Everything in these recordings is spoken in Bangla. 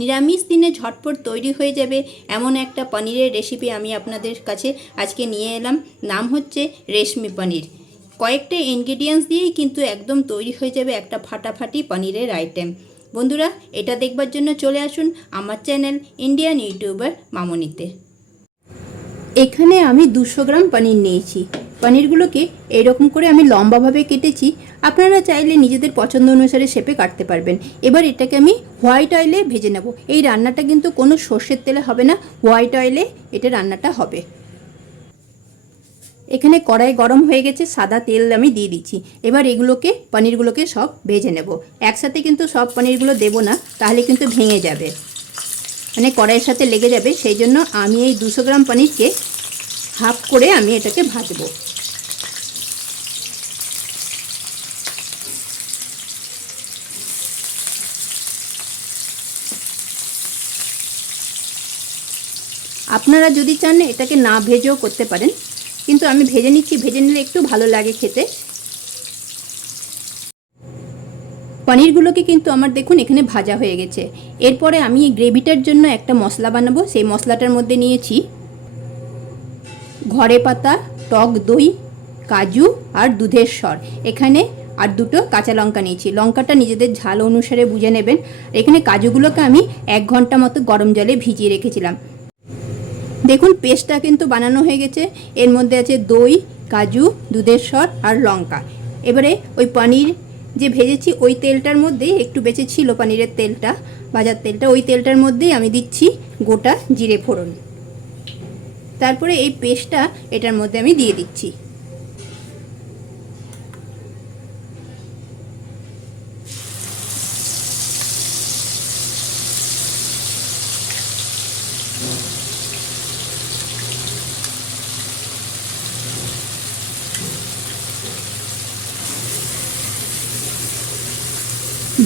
নিরামিষ দিনে ঝটপট তৈরি হয়ে যাবে এমন একটা পনিরের রেসিপি আমি আপনাদের কাছে আজকে নিয়ে এলাম। নাম হচ্ছে রেশমি পনির। কয়েকটা ইনগ্রিডিয়েন্টস দিয়েই কিন্তু একদম তৈরি হয়ে যাবে একটা ফাটাফাটি পনিরের আইটেম বন্ধুরা, এটা দেখবার জন্য চলে আসুন আমার চ্যানেল ইন্ডিয়ান ইউটিউবার মামনিতে। এখানে আমি দুশো গ্রাম পনির নিয়েছি। পনিরগুলোকে এরকম করে আমি লম্বাভাবে কেটেছি। আপনারা চাইলে নিজেদের পছন্দ অনুসারে শেপে কাটতে পারবেন। এবার এটাকে আমি হোয়াইট অয়েলে ভেজে নেব। এই রান্নাটা কিন্তু কোনো সর্ষের তেলে হবে না, হোয়াইট অয়েলে এটা রান্নাটা হবে। এখানে কড়াই গরম হয়ে গেছে, সাদা তেল আমি দিয়ে দিচ্ছি। এবার এগুলোকে, পনিরগুলোকে সব ভেজে নেব। একসাথে কিন্তু সব পনিরগুলো দেবো না, তাহলে কিন্তু ভেঙে যাবে। মানে কড়াইয়ের সাথে লেগে যাবে, সেই জন্য আমি এই দুশো গ্রাম পনিরকে হাফ করে আমি এটাকে ভাজবো। আপনারা যদি চান এটাকে না ভেজেও করতে পারেন, কিন্তু আমি ভেজে নিচ্ছি, ভেজে নিলে একটু ভালো লাগে খেতে। পনিরগুলোকে কিন্তু আমার দেখুন এখানে ভাজা হয়ে গেছে। এরপরে আমি এই গ্রেভিটার জন্য একটা মশলা বানাবো, সেই মশলাটার মধ্যে নিয়েছি ঘরে পাতা, টক দই, কাজু আর দুধের স্বর এখানে আর দুটো কাঁচা লঙ্কা নিয়েছি। লঙ্কাটা নিজেদের ঝাল অনুসারে বুঝে নেবেন। এখানে কাজুগুলোকে আমি এক ঘণ্টা মতো গরম জলে ভিজিয়ে রেখেছিলাম। দেখুন, পেস্টটা কিন্তু বানানো হয়ে গেছে। এর মধ্যে আছে দই, কাজু, দুধের স্বর আর লঙ্কা। এবারে ওই পনির যে ভেজেছি, ওই তেলটার মধ্যেই একটু বেঁচে ছিল পনিরের তেলটা ভাজার তেলটা, ওই তেলটার মধ্যেই আমি দিচ্ছি গোটা জিরে ফোড়ন। তারপরে এই পেস্টটা এটার মধ্যে আমি দিয়ে দিচ্ছি।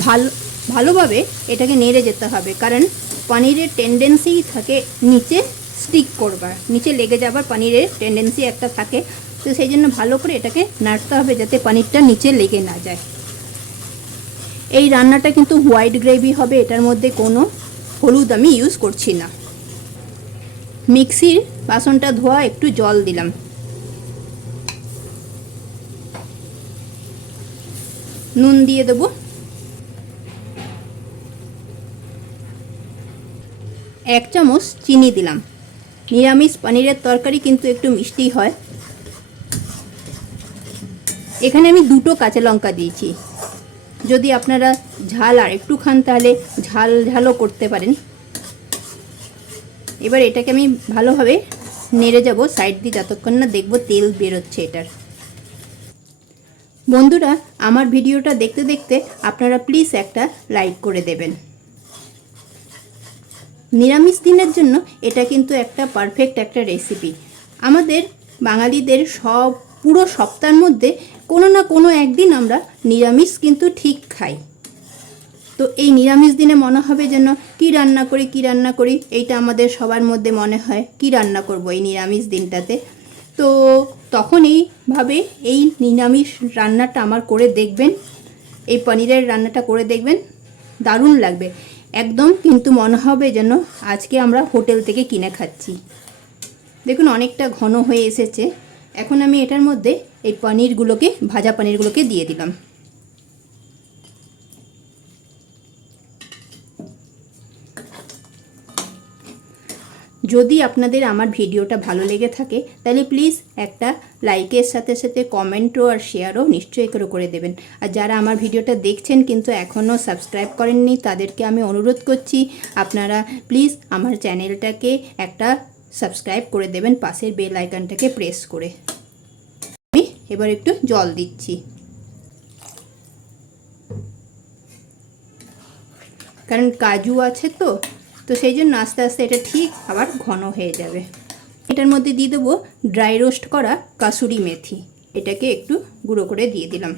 ভালো, ভালোভাবে এটাকে নেড়ে যেতে হবে। কারণ পনিরের টেন্ডেন্সি থাকে নিচে স্টিক করবার, নিচে লেগে যাবার পনিরের টেন্ডেন্সি একটা থাকে। তো সেই জন্য ভালো করে এটাকে নাড়তে হবে যাতে পনিরটা নিচে লেগে না যায়। এই রান্নাটা কিন্তু হোয়াইট গ্রেভি হবে, এটার মধ্যে কোনো হলুদ আমি ইউজ করছি না। মিক্সির বাসনটা ধোয়া, একটু জল দিলাম। নুন দিয়ে দেবো। এক চামচ চিনি দিলাম। নিরামিষ পনিরের তরকারি কিন্তু একটু মিষ্টি হয়। এখানে আমি দুটো কাঁচা লঙ্কা দিয়েছি। যদি আপনারা ঝাল আর একটু খান তাহলে ঝাল ঝালও করতে পারেন। এবার এটাকে আমি ভালোভাবে নেড়ে যাব সাইড দিয়ে যতক্ষণ না দেখব তেল বেরোচ্ছে এটার। বন্ধুরা, আমার ভিডিওটা দেখতে দেখতে আপনারা প্লিজ একটা লাইক করে দেবেন। নিরামিষ দিনের জন্য এটা কিন্তু একটা পারফেক্ট একটা রেসিপি আমাদের বাঙালিদের সব, পুরো সপ্তাহের মধ্যে কোনো না কোনো একদিন আমরা নিরামিষ কিন্তু ঠিক খাই। তো এই নিরামিষ দিনে মনে হবে যেন কি রান্না করি, কি রান্না করি, এইটা আমাদের সবার মধ্যে মনে হয়, কি রান্না করব এই নিরামিষ দিনটাতে? তো তখন এইভাবে এই নিরামিষ রান্নাটা আমার করে দেখবেন, এই পনিরের রান্নাটা করে দেখবেন, দারুণ লাগবে। একদম কিন্তু মনে হবে যেন আজকে আমরা হোটেল থেকে কিনে খাচ্ছি। দেখুন অনেকটা ঘন হয়ে এসেছে। এখন আমি এটার মধ্যে এই পনিরগুলোকে, ভাজা পনিরগুলোকে দিয়ে দিলাম। যদি আপনাদের আমার ভিডিওটা ভালো লেগে থাকে, তাহলে প্লিজ একটা লাইকের সাথে সাথে কমেন্টও আর শেয়ারও নিশ্চয়ই করে করে দেবেন। আর যারা আমার ভিডিওটা দেখছেন কিন্তু এখনও সাবস্ক্রাইব করেননি, তাদেরকে আমি অনুরোধ করছি, আপনারা প্লিজ আমার চ্যানেলটাকে একটা সাবস্ক্রাইব করে দেবেন, পাশের বেল আইকনটাকে প্রেস করে। আমি এবার একটু জল দিচ্ছি। কারণ কাজু আছে তো তো সেই জন্য আস্তে আস্তে এটা ঠিক আবার ঘন হয়ে যাবে। এটার মধ্যে দিয়ে দেবো ড্রাই রোস্ট করা কাসুরি মেথি। এটাকে একটু গুঁড়ো করে দিয়ে দিলাম।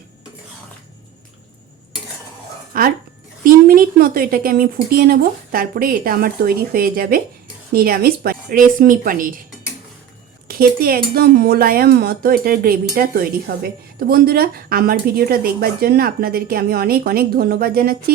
আর তিন মিনিট মতো এটাকে আমি ফুটিয়ে নেব, তারপরে এটা আমার তৈরি হয়ে যাবে নিরামিষ রেশমি পনির। খেতে একদম মোলায়েম মতো এটার গ্রেভিটা তৈরি হবে। তো বন্ধুরা, আমার ভিডিওটা দেখবার জন্য আপনাদেরকে আমি অনেক অনেক ধন্যবাদ জানাচ্ছি।